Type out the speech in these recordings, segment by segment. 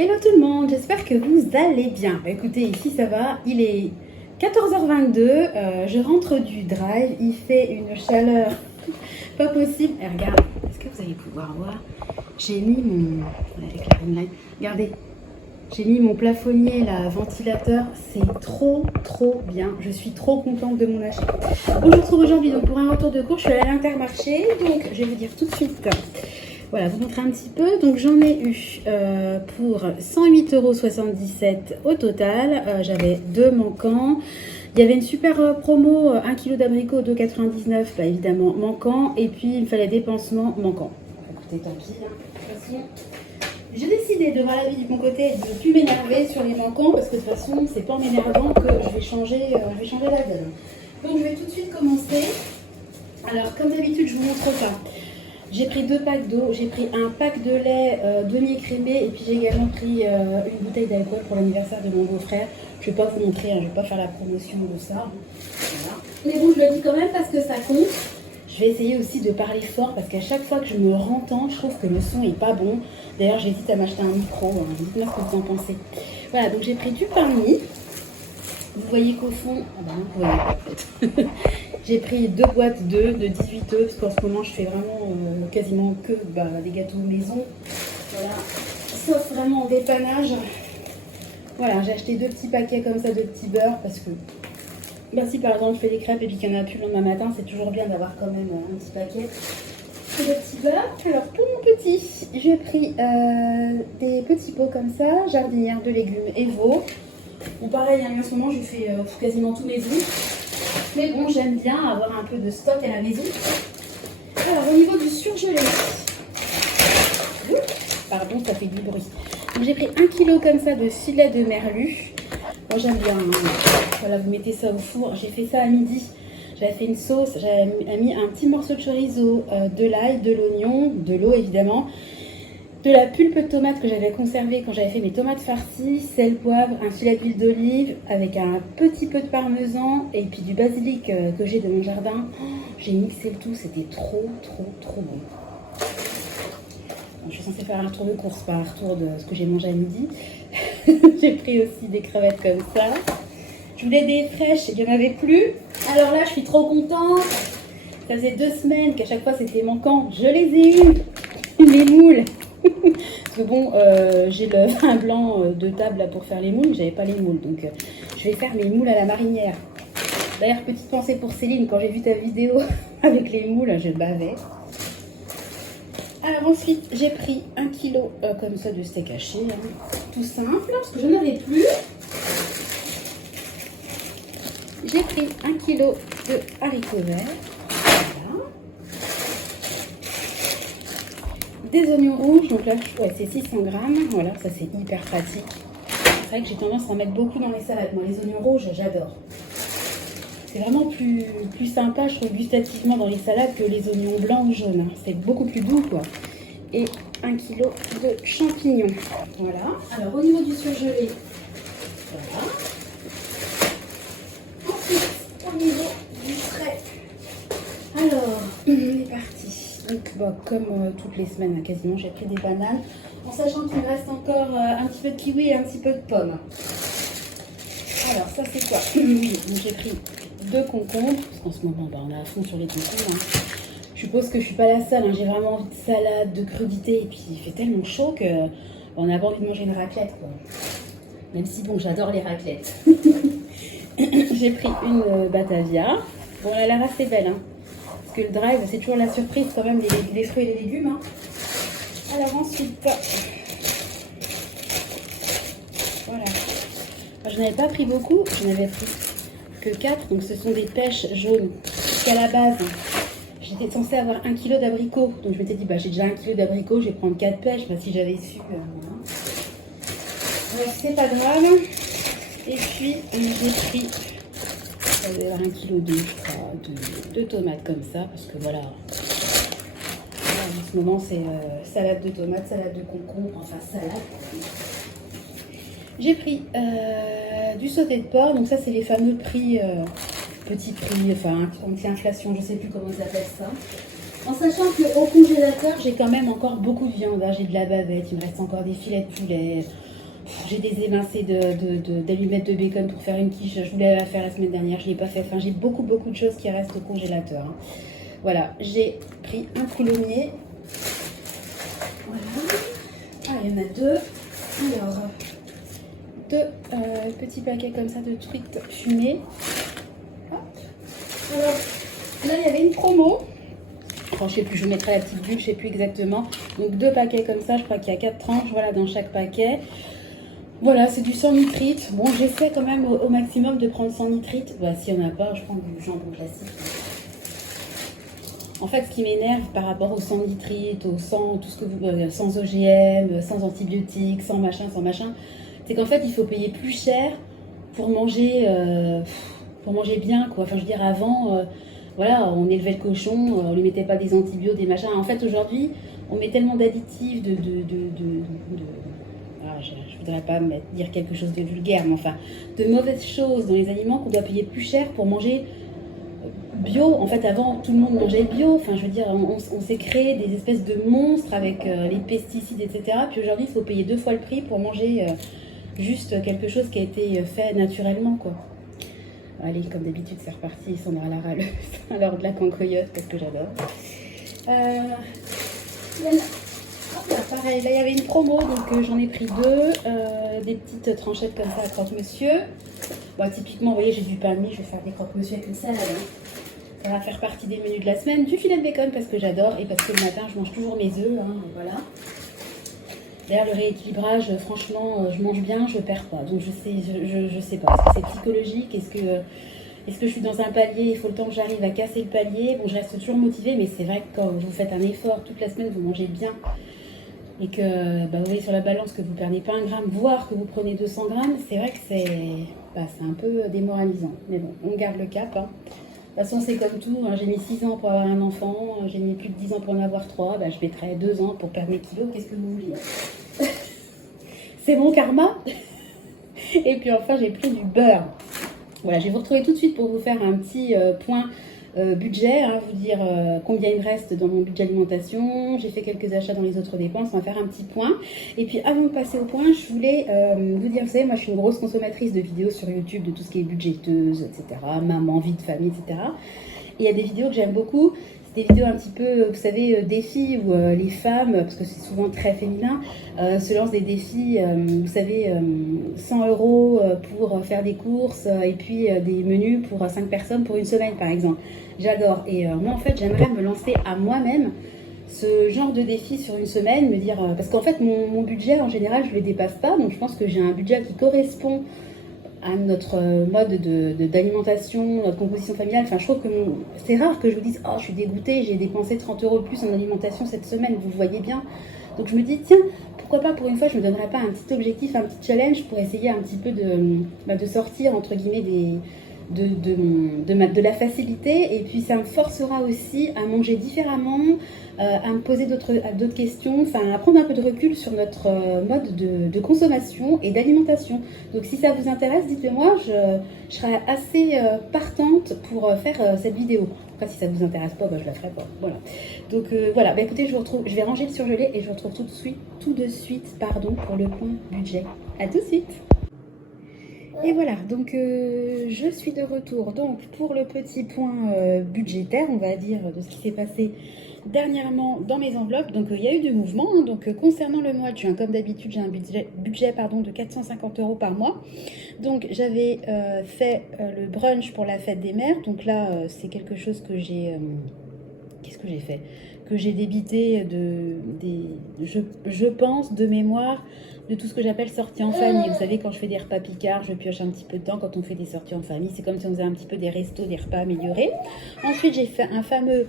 Hello tout le monde, j'espère que vous allez bien. Écoutez, ici ça va, il est 14h22, je rentre du drive, il fait une chaleur pas possible. Et regarde, est-ce que vous allez pouvoir voir? J'ai mis mon... Regardez, j'ai mis mon plafonnier là, ventilateur, c'est trop bien. Je suis trop contente de mon achat. On se retrouve aujourd'hui donc pour un retour de course, je suis à l'Intermarché, donc je vais vous dire tout de suite... Voilà, vous montrer un petit peu. Donc j'en ai eu pour 108,77 € au total. J'avais 2 manquants. Il y avait une super promo, 1 kg d'abricots, 2,99 €, bah, évidemment manquant. Et puis il me fallait des pansements manquants. Écoutez, tant pis. Hein. De toute façon, j'ai décidé de voir la vie de mon côté de ne plus m'énerver sur les manquants parce que de toute façon, c'est pas en m'énervant que je vais changer la donne. Donc je vais tout de suite commencer. Alors comme d'habitude, je vous montre pas. J'ai pris 2 packs d'eau, j'ai pris un pack de lait demi-écrémé et puis j'ai également pris une bouteille d'alcool pour l'anniversaire de mon beau-frère. Je ne vais pas vous montrer, hein, je ne vais pas faire la promotion de ça. Voilà. Mais bon, je le dis quand même parce que ça compte. Je vais essayer aussi de parler fort parce qu'à chaque fois que je me rentends, je trouve que le son n'est pas bon. D'ailleurs, j'hésite à m'acheter un micro. Hein. Dites-moi ce que vous en pensez. Voilà, donc j'ai pris du parmi. Vous voyez qu'au fond, ah ben, vous voyez pas en fait. J'ai pris 2 boîtes d'œufs de 18 œufs parce qu'en ce moment je fais vraiment quasiment que des gâteaux maison. Voilà, sauf vraiment en dépannage. Voilà, j'ai acheté 2 petits paquets comme ça de petits beurre parce que si par exemple je fais des crêpes et puis qu'il n'y en a plus le lendemain matin, c'est toujours bien d'avoir quand même un petit paquet de petits beurre. Alors pour mon petit, j'ai pris des petits pots comme ça, jardinière de légumes Evo. Bon pareil, hein, en ce moment je fais quasiment tous mes œufs. Mais bon, j'aime bien avoir un peu de stock à la maison. Alors, au niveau du surgelé, pardon, ça fait du bruit. Donc, j'ai pris 1 kg comme ça de filet de merlu. Moi, j'aime bien. Hein. Voilà, vous mettez ça au four. J'ai fait ça à midi. J'avais fait une sauce. J'avais mis un petit morceau de chorizo, de l'ail, de l'oignon, de l'eau évidemment. De la pulpe de tomate que j'avais conservée quand j'avais fait mes tomates farcies, sel, poivre, un filet d'huile d'olive avec un petit peu de parmesan et puis du basilic que j'ai de mon jardin. Oh, j'ai mixé le tout, c'était trop bon. Bon, je suis censée faire un retour de course, pas un retour de ce que j'ai mangé à midi. J'ai pris aussi des crevettes comme ça. Je voulais des fraîches, il n'y en avait plus. Alors là, je suis trop contente. Ça faisait 2 semaines qu'à chaque fois c'était manquant. Je les ai eues, mes moules. Parce que bon, j'ai le vin blanc de table là, pour faire les moules, mais j'avais pas les moules, donc je vais faire mes moules à la marinière. D'ailleurs, petite pensée pour Céline, quand j'ai vu ta vidéo avec les moules, je bavais. Alors ensuite, j'ai pris 1 kg comme ça de steak haché, hein, tout simple, parce que je n'en avais plus. J'ai pris 1 kg de haricots verts. Des oignons rouges, donc là ouais, c'est 600 grammes, voilà, ça c'est hyper pratique. C'est vrai que j'ai tendance à en mettre beaucoup dans les salades. Moi, les oignons rouges, j'adore. C'est vraiment plus sympa, je trouve, gustativement dans les salades que les oignons blancs ou jaunes. Hein. C'est beaucoup plus doux, quoi. Et 1 kg de champignons. Voilà. Alors, au niveau du surgelé, voilà. Ensuite, au niveau du frais, alors, il est parti. Donc, comme toutes les semaines, hein, quasiment, j'ai pris des bananes, en sachant qu'il me reste encore un petit peu de kiwi et un petit peu de pomme. Alors, ça c'est quoi? Donc, j'ai pris 2 concombres, parce qu'en ce moment, on est à fond sur les concombres. Hein. Je suppose que je suis pas la seule, hein, j'ai vraiment envie de salade, de crudité, et puis il fait tellement chaud que on a pas envie de manger une raclette, quoi. Même si, bon, j'adore les raclettes. J'ai pris une Batavia. Bon, elle a l'air assez belle, hein. Parce que le drive, c'est toujours la surprise quand même, les fruits et les légumes. Hein. Alors ensuite, voilà. Alors, je n'avais pas pris beaucoup, je n'avais pris que 4. Donc ce sont des pêches jaunes. Parce qu'à la base, j'étais censée avoir 1 kg d'abricots. Donc je m'étais dit, j'ai déjà 1 kg d'abricots, je vais prendre 4 pêches. Si j'avais su. Voilà. Alors c'est pas grave. Et puis j'ai pris... Ça doit y avoir 1 kg je crois, de tomates comme ça, parce que voilà, en ce moment c'est salade de tomates, salade de concombre, enfin salade. J'ai pris du sauté de porc, donc ça c'est les fameux prix, petits prix, enfin anti-inflation, je sais plus comment ils appellent ça. En sachant que au congélateur j'ai quand même encore beaucoup de viande, hein. J'ai de la bavette, il me reste encore des filets de poulet, J'ai des émincés d'allumettes de bacon pour faire une quiche. Je voulais la faire la semaine dernière, je ne l'ai pas fait. Enfin, j'ai beaucoup de choses qui restent au congélateur. Hein. Voilà, j'ai pris un coulommier. Voilà. Ah, il y en a deux. Alors, deux petits paquets comme ça de truites fumées. Hop. Alors, là, il y avait une promo. Enfin, je sais plus, je vous mettrai la petite bulle, je sais plus exactement. Donc, deux paquets comme ça, je crois qu'il y a 4 tranches, voilà, dans chaque paquet. Voilà, c'est du sans nitrite. Bon, j'essaie quand même au maximum de prendre sans nitrite. Bah, s'il n'y en a pas, je prends du jambon classique. En fait, ce qui m'énerve par rapport au sans nitrite, au sans, tout ce que vous, sans OGM, sans antibiotiques, sans machin, c'est qu'en fait, il faut payer plus cher pour manger bien, quoi. Enfin, je veux dire, avant, voilà, on élevait le cochon, on lui mettait pas des antibiotiques, des machins. En fait, aujourd'hui, on met tellement d'additifs, ah, je ne voudrais pas dire quelque chose de vulgaire, mais enfin, de mauvaises choses dans les aliments qu'on doit payer plus cher pour manger bio. En fait, avant, tout le monde mangeait bio. Enfin, je veux dire, on s'est créé des espèces de monstres avec les pesticides, etc. Puis aujourd'hui, il faut payer 2 fois le prix pour manger juste quelque chose qui a été fait naturellement, quoi. Allez, comme d'habitude, c'est reparti, il s'en aura la râleuse. Alors, de la cancoyote, parce que j'adore. Hop là, pareil, là, il y avait une promo, donc j'en ai pris 2. Des petites tranchettes comme ça à croque-monsieur. Bon, typiquement, vous voyez, j'ai du pain de mie, je vais faire des croque-monsieur avec une salade. Hein. Ça va faire partie des menus de la semaine. Du filet de bacon parce que j'adore et parce que le matin, je mange toujours mes œufs. Hein, voilà. D'ailleurs, le rééquilibrage, franchement, je mange bien, je perds pas. Donc, je sais pas. Est-ce que c'est psychologique? Est-ce que je suis dans un palier? Il faut le temps que j'arrive à casser le palier. Bon, je reste toujours motivée, mais c'est vrai que quand vous faites un effort toute la semaine, vous mangez bien et que bah, vous voyez sur la balance que vous ne perdez pas 1 gramme, voire que vous prenez 200 grammes, c'est vrai que c'est un peu démoralisant. Mais bon, on garde le cap. Hein. De toute façon, c'est comme tout. Hein. J'ai mis 6 ans pour avoir un enfant. J'ai mis plus de 10 ans pour en avoir 3. Bah, je mettrai 2 ans pour perdre mes kilos. Qu'est-ce que vous voulez? C'est mon karma. Et puis enfin, j'ai pris du beurre. Voilà, je vais vous retrouver tout de suite pour vous faire un petit point budget. Hein, vous dire combien il me reste dans mon budget alimentation. J'ai fait quelques achats dans les autres dépenses. On va faire un petit point. Et puis avant de passer au point, je voulais vous dire, vous savez, moi je suis une grosse consommatrice de vidéos sur YouTube, de tout ce qui est budgéteuse, etc. Maman, vie de famille, etc. Et il y a des vidéos que j'aime beaucoup. C'est des vidéos un petit peu, vous savez, défis où les femmes, parce que c'est souvent très féminin, se lancent des défis, vous savez, 100 € pour faire des courses et puis des menus pour 5 personnes pour une semaine, par exemple. J'adore. Et moi, en fait, j'aimerais me lancer à moi-même ce genre de défi sur une semaine, me dire... parce qu'en fait, mon budget, en général, je ne le dépasse pas. Donc, je pense que j'ai un budget qui correspond à notre mode d'alimentation, notre composition familiale. Enfin, je trouve que c'est rare que je vous dise « Oh, je suis dégoûtée, j'ai dépensé 30 € de plus en alimentation cette semaine. » Vous le voyez bien. Donc, je me dis « Tiens, pourquoi pas, pour une fois, je ne me donnerais pas un petit objectif, un petit challenge pour essayer un petit peu de sortir, entre guillemets, de la facilité. Et puis, ça me forcera aussi à manger différemment, à me poser d'autres questions, enfin à prendre un peu de recul sur notre mode de consommation et d'alimentation. Donc si ça vous intéresse, dites-le moi, je serai assez partante pour faire cette vidéo. Après, si ça vous intéresse pas, bah, je la ferai pas. Voilà. Donc voilà, bah, écoutez, je vais ranger le surgelé et je vous retrouve tout de suite, pour le point budget. À tout de suite. Et voilà, donc je suis de retour donc pour le petit point budgétaire, on va dire, de ce qui s'est passé dernièrement dans mes enveloppes. Donc il y a eu du mouvement. Hein. Donc concernant le mois de juin, comme d'habitude, j'ai un budget de 450 € par mois. Donc j'avais fait le brunch pour la fête des mères. Donc là, c'est quelque chose que j'ai... qu'est-ce que j'ai fait? Que j'ai débité je pense, de mémoire, de tout ce que j'appelle sorties en famille. Vous savez, quand je fais des repas picards, je pioche un petit peu de temps. Quand on fait des sorties en famille, c'est comme si on faisait un petit peu des restos, des repas améliorés. Ensuite, j'ai fait un fameux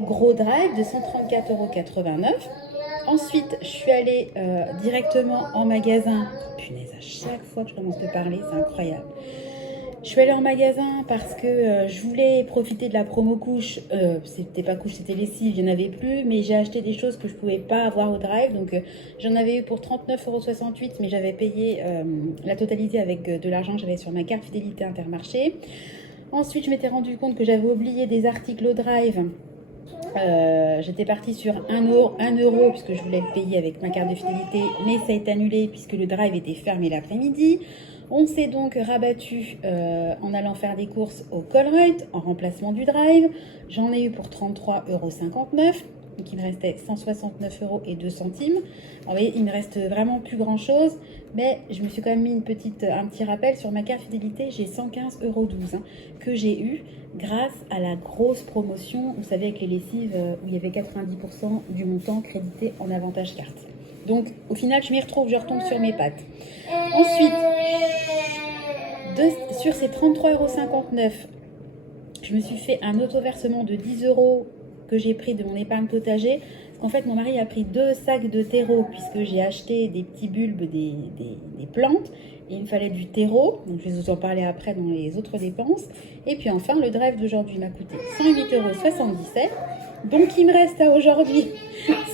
gros drive de 134,89 €. Ensuite, je suis allée directement en magasin. Punaise, à chaque fois que je commence à parler, c'est incroyable. Je suis allée en magasin parce que je voulais profiter de la promo couche. C'était pas couche, c'était lessive, il n'y en avait plus. Mais j'ai acheté des choses que je ne pouvais pas avoir au drive. Donc j'en avais eu pour 39,68 €, mais j'avais payé la totalité avec de l'argent que j'avais sur ma carte fidélité Intermarché. Ensuite, je m'étais rendu compte que j'avais oublié des articles au drive J'étais partie sur 1 euro puisque je voulais le payer avec ma carte de fidélité, mais ça a été annulé puisque le drive était fermé l'après-midi. On s'est donc rabattu en allant faire des courses au Colruyt en remplacement du drive. J'en ai eu pour 33,59 €. Donc il me restait 169 € et 2 centimes. Alors, vous voyez, il me reste vraiment plus grand chose, mais je me suis quand même mis un petit rappel sur ma carte fidélité. J'ai 115,12 € que j'ai eu grâce à la grosse promotion, vous savez, avec les lessives où il y avait 90% du montant crédité en avantage carte. Donc au final, je m'y retrouve, je retombe sur mes pattes. Ensuite, sur ces 33,59 €, je me suis fait un auto-versement de 10 € que j'ai pris de mon épargne potager. Parce qu'en fait, mon mari a pris 2 sacs de terreau puisque j'ai acheté des petits bulbes, des plantes. Et il me fallait du terreau. Donc, je vais vous en parler après dans les autres dépenses. Et puis enfin, le drive d'aujourd'hui m'a coûté 108,77 €. Donc, il me reste à aujourd'hui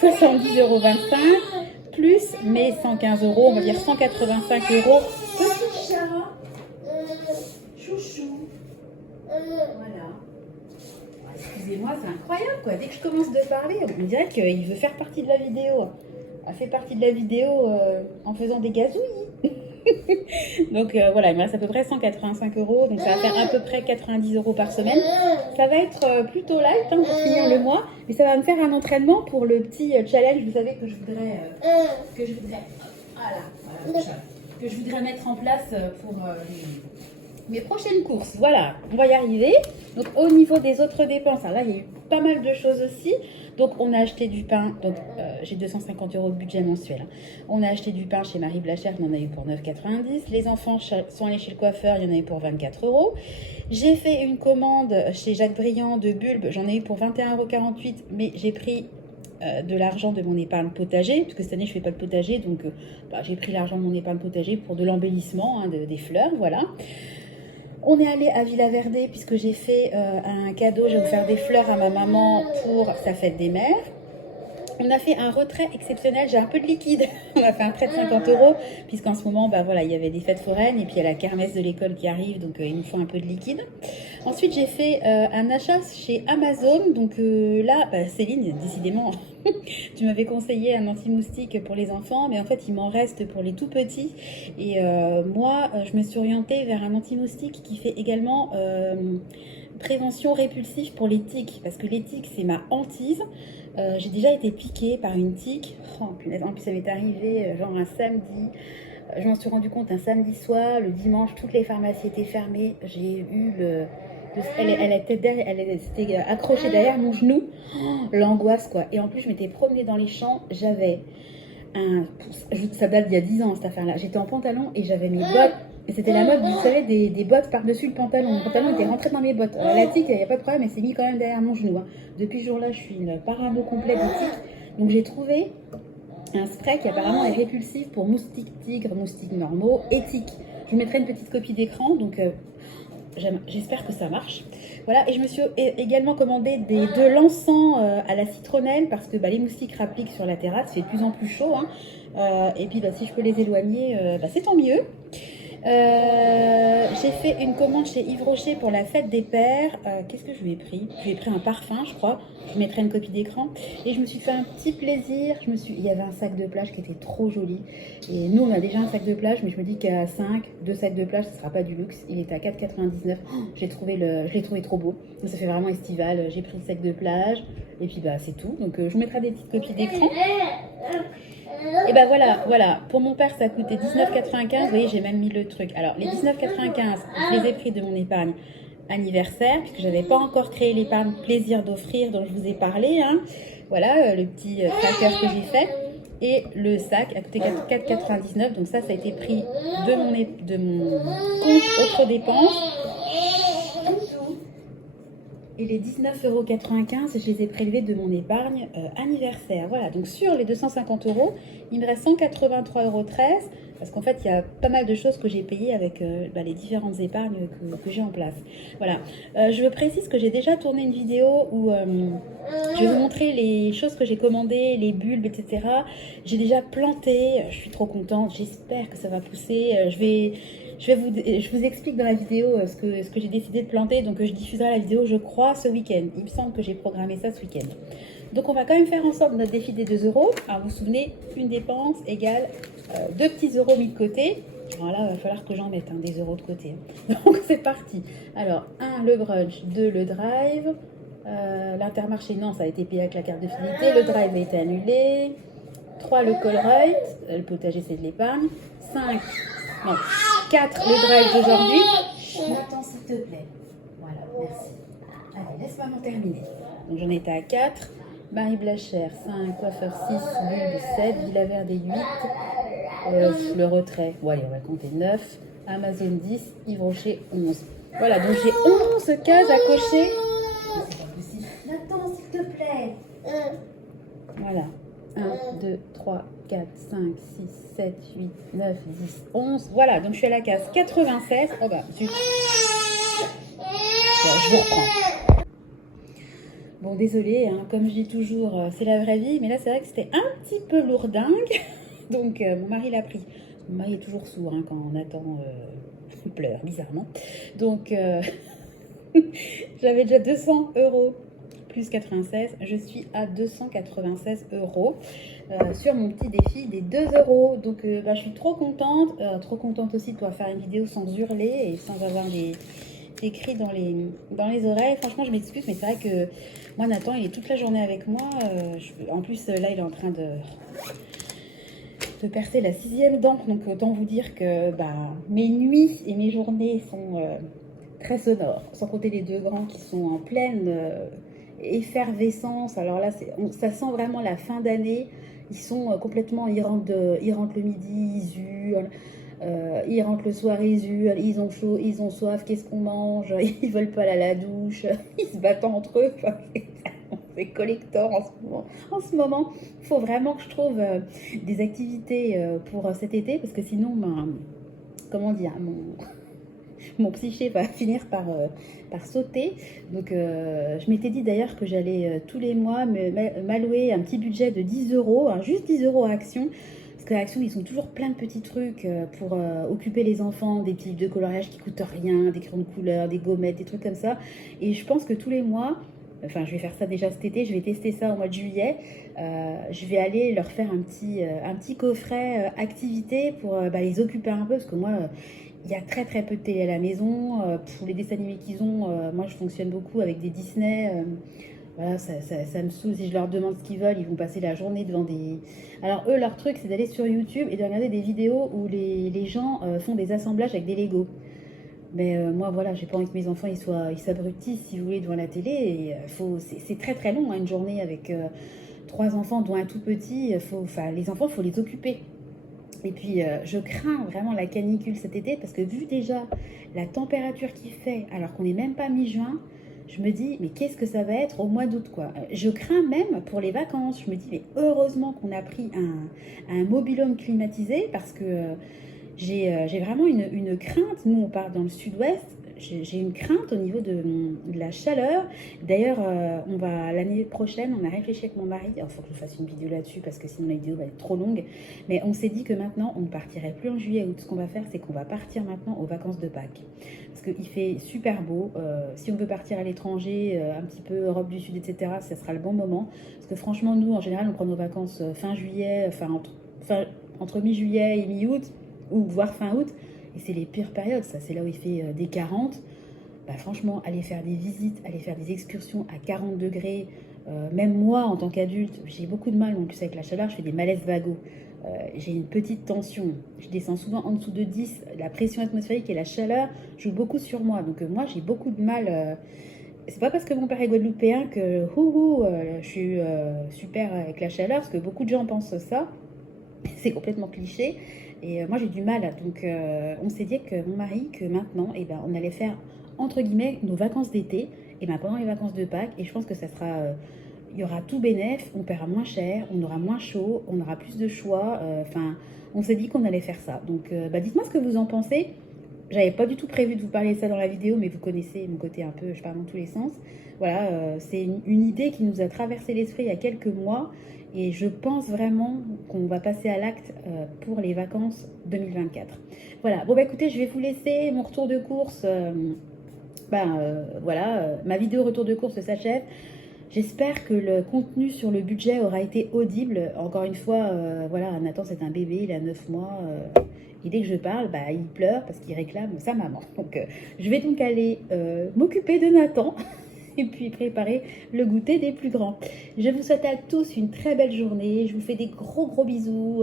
70,25 € plus mes 115 €, on va dire 185 €. Petit chat, chouchou. Voilà. Excusez-moi, c'est incroyable quoi. Dès que je commence de parler, on dirait qu'il veut faire partie de la vidéo. Elle fait partie de la vidéo en faisant des gazouilles. Donc voilà, il me reste à peu près 185 €. Donc ça va faire à peu près 90 € par semaine. Ça va être plutôt light pour finir le mois. Mais ça va me faire un entraînement pour le petit challenge, vous savez, que je voudrais mettre en place pour mes prochaines courses. Voilà, on va y arriver. Donc au niveau des autres dépenses, alors là il y a eu pas mal de choses aussi. Donc on a acheté du pain, donc j'ai 250 € de budget mensuel. On a acheté du pain chez Marie Blachère, on en a eu pour 9,90 €. Les enfants sont allés chez le coiffeur, il y en a eu pour 24 €. J'ai fait une commande chez Jacques Briand de bulbes, j'en ai eu pour 21,48 €, mais j'ai pris de l'argent de mon épargne potager, parce que cette année je ne fais pas de potager, donc j'ai pris l'argent de mon épargne potager pour de l'embellissement, des fleurs, voilà. On est allé à Villa Verde puisque j'ai fait un cadeau, j'ai offert des fleurs à ma maman pour sa fête des mères. On a fait un retrait exceptionnel, j'ai un peu de liquide. On a fait un trait de 50 € puisqu'en ce moment, voilà, il y avait des fêtes foraines et puis il y a la kermesse de l'école qui arrive, donc il nous faut un peu de liquide. Ensuite, j'ai fait un achat chez Amazon. Donc là, Céline, décidément, tu m'avais conseillé un anti-moustique pour les enfants, mais en fait, il m'en reste pour les tout petits. Et moi, je me suis orientée vers un anti-moustique qui fait également prévention répulsive pour les tiques, parce que les tiques, c'est ma hantise. J'ai déjà été piquée par une tique. Oh, punaise. En plus, ça m'est arrivé genre un samedi. Je m'en suis rendu compte un samedi soir. Le dimanche, toutes les pharmacies étaient fermées. J'ai eu elle s'était accrochée derrière mon genou. Oh, l'angoisse, quoi. Et en plus, je m'étais promenée dans les champs. J'avais ça date d'il y a 10 ans, cette affaire-là. J'étais en pantalon et j'avais mes bottes. Et c'était la mode, vous savez, des bottes par-dessus le pantalon. Mon pantalon était rentré dans mes bottes. La tique, il n'y a pas de problème, elle s'est mise quand même derrière mon genou. Depuis ce jour-là, je suis une parano complète de tique. Donc j'ai trouvé un spray qui apparemment est répulsif pour moustiques tigres, moustiques normaux et tiques. Je vous mettrai une petite copie d'écran, donc j'espère que ça marche. Voilà, et je me suis également commandé de l'encens à la citronnelle parce que les moustiques rappliquent sur la terrasse, il fait de plus en plus chaud. Et puis si je peux les éloigner, c'est tant mieux. J'ai fait une commande chez Yves Rocher pour la fête des pères. Qu'est-ce que je lui ai pris? Je lui ai pris un parfum, je crois. Je mettrai une copie d'écran. Et je me suis fait un petit plaisir. Il y avait un sac de plage qui était trop joli. Et nous, on a déjà un sac de plage, mais je me dis qu'à 2 sacs de plage, ce ne sera pas du luxe. Il était à 4,99 €. Je l'ai trouvé trop beau. Donc, ça fait vraiment estival. J'ai pris le sac de plage. Et puis, c'est tout. Donc, je vous mettrai des petites copies d'écran. Et voilà, pour mon père ça coûtait 19,95 €, vous voyez j'ai même mis le truc. Alors les 19,95 €, je les ai pris de mon épargne anniversaire, puisque je n'avais pas encore créé l'épargne plaisir d'offrir dont je vous ai parlé. Voilà, le petit tracker que j'ai fait. Et le sac a coûté 4,99 €, donc ça a été pris de mon compte autres dépenses. Et les 19,95 €, je les ai prélevés de mon épargne anniversaire. Voilà, donc sur les 250 €, il me reste 183,13 €, parce qu'en fait, il y a pas mal de choses que j'ai payées avec les différentes épargnes que j'ai en place. Voilà, je précise que j'ai déjà tourné une vidéo où je vais vous montrer les choses que j'ai commandées, les bulbes, etc. J'ai déjà planté, je suis trop contente, j'espère que ça va pousser. Je vous explique dans la vidéo ce que j'ai décidé de planter. Donc je diffuserai la vidéo, je crois, ce week-end. Il me semble que j'ai programmé ça ce week-end. Donc on va quand même faire ensemble notre défi des 2 euros. Alors vous vous souvenez, une dépense égale 2 petits euros mis de côté. Alors là, il va falloir que j'en mette des euros de côté. Donc c'est parti. Alors 1 le brunch, 2 le drive. L'Intermarché, non, ça a été payé avec la carte de fidélité. Le drive a été annulé. 3 le Colruyt. Le potager, c'est de l'épargne. 5, non, 4 le drive d'aujourd'hui. Attends, s'il te plaît. Voilà, merci. Allez, laisse maman terminer. Donc j'en étais à 4. Marie Blachère, 5. Coiffeur, 6. Bulbe, 7. Villa Verde, 8. Le retrait, bon allez, on va compter 9. Amazon, 10. Yves Rocher, 11. Voilà, donc j'ai 11 cases à cocher. C'est pas possible. Attends, s'il te plaît. Voilà. 1, 2, 3, 4, 5, 6, 7, 8, 9, 10, 11. Voilà, donc je suis à la case 96. Oh bah, zut. Bon, je vous reprends. Bon, désolé, comme je dis toujours, c'est la vraie vie. Mais là, c'est vrai que c'était un petit peu lourdingue. Donc, mon mari l'a pris. Mon mari est toujours sourd quand on attend. Il pleure, bizarrement. Donc, j'avais déjà 200 euros plus 96. Je suis à 296 euros sur mon petit défi des 2 euros. Donc, je suis trop contente. Trop contente aussi de pouvoir faire une vidéo sans hurler et sans avoir des cris dans les oreilles. Franchement, je m'excuse, mais c'est vrai que moi, Nathan, il est toute la journée avec moi. En plus, là, il est en train de percer la 6e dent. Donc, autant vous dire que mes nuits et mes journées sont très sonores. Sans compter les 2 grands qui sont en pleine effervescence. Alors là, ça sent vraiment la fin d'année. Ils sont complètement... Ils rentrent le midi, ils hurlent. Ils rentrent le soir, ils hurlent, ils ont chaud, ils ont soif, qu'est-ce qu'on mange? Ils veulent pas aller à la douche, ils se battent entre eux. C'est collector en ce moment. Il faut vraiment que je trouve des activités pour cet été, parce que sinon, comment dire, mon psyché va finir par sauter. Donc, je m'étais dit d'ailleurs que j'allais tous les mois m'allouer un petit budget de 10 euros, juste 10 euros à Action. Parce qu'à Action, ils ont toujours plein de petits trucs pour occuper les enfants, des petits livres de coloriage qui coûtent rien, des crayons de couleur, des gommettes, des trucs comme ça. Et je pense que tous les mois, enfin je vais faire ça déjà cet été, je vais tester ça au mois de juillet, je vais aller leur faire un petit coffret activité pour les occuper un peu, parce que moi... il y a très très peu de télé à la maison. Pour les dessins animés qu'ils ont, moi je fonctionne beaucoup avec des Disney. Voilà, ça me saoule. Si je leur demande ce qu'ils veulent, ils vont passer la journée devant des... Alors eux, leur truc, c'est d'aller sur YouTube et de regarder des vidéos où les gens font des assemblages avec des Lego. Mais moi, voilà, j'ai pas envie que mes enfants ils s'abrutissent, si vous voulez, devant la télé. Et, c'est très très long, une journée avec 3 enfants, dont un tout petit. Les enfants, il faut les occuper. Et puis, je crains vraiment la canicule cet été parce que vu déjà la température qu'il fait, alors qu'on n'est même pas mi-juin, je me dis, mais qu'est-ce que ça va être au mois d'août, quoi. Je crains même pour les vacances. Je me dis, mais heureusement qu'on a pris un mobil-home climatisé parce que j'ai vraiment une crainte. Nous, on part dans le sud-ouest. J'ai une crainte au niveau de la chaleur. D'ailleurs, l'année prochaine, on a réfléchi avec mon mari. Il faut que je fasse une vidéo là-dessus parce que sinon la vidéo va être trop longue. Mais on s'est dit que maintenant, on ne partirait plus en juillet août. Ce qu'on va faire, c'est qu'on va partir maintenant aux vacances de Pâques. Parce qu'il fait super beau. Si on veut partir à l'étranger, un petit peu Europe du Sud, etc., ça sera le bon moment. Parce que franchement, nous, en général, on prend nos vacances fin juillet, entre mi-juillet et mi-août, ou voire fin août. Et c'est les pires périodes, ça. C'est là où il fait des 40. Franchement, aller faire des visites, aller faire des excursions à 40 degrés, même moi, en tant qu'adulte, j'ai beaucoup de mal, en plus avec la chaleur, je fais des malaises vagos. J'ai une petite tension. Je descends souvent en dessous de 10. La pression atmosphérique et la chaleur jouent beaucoup sur moi. Donc moi, j'ai beaucoup de mal. C'est pas parce que mon père est guadeloupéen que je suis super avec la chaleur, parce que beaucoup de gens pensent ça. C'est complètement cliché. Et moi, j'ai du mal. Donc, on s'est dit que mon mari, que maintenant, on allait faire, entre guillemets, nos vacances d'été, pendant les vacances de Pâques. Et je pense que ça sera... il y aura tout bénef, on paiera moins cher, on aura moins chaud, on aura plus de choix. On s'est dit qu'on allait faire ça. Donc, dites-moi ce que vous en pensez. J'avais pas du tout prévu de vous parler de ça dans la vidéo, mais vous connaissez mon côté un peu, je parle dans tous les sens. Voilà, c'est une idée qui nous a traversé l'esprit il y a quelques mois. Et je pense vraiment qu'on va passer à l'acte pour les vacances 2024. Voilà, bon écoutez, je vais vous laisser mon retour de course. Ma vidéo retour de course s'achève. J'espère que le contenu sur le budget aura été audible. Encore une fois, voilà, Nathan c'est un bébé, il a 9 mois. Et dès que je parle, bah, il pleure parce qu'il réclame sa maman. Donc je vais donc aller m'occuper de Nathan et puis préparer le goûter des plus grands. Je vous souhaite à tous une très belle journée. Je vous fais des gros gros bisous.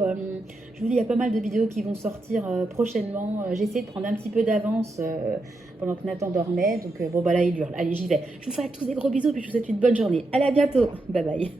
Je vous dis, il y a pas mal de vidéos qui vont sortir prochainement. J'ai essayé de prendre un petit peu d'avance pendant que Nathan dormait. Donc bon bah là il hurle. Allez, j'y vais. Je vous fais à tous des gros bisous puis je vous souhaite une bonne journée. Allez, à bientôt. Bye bye.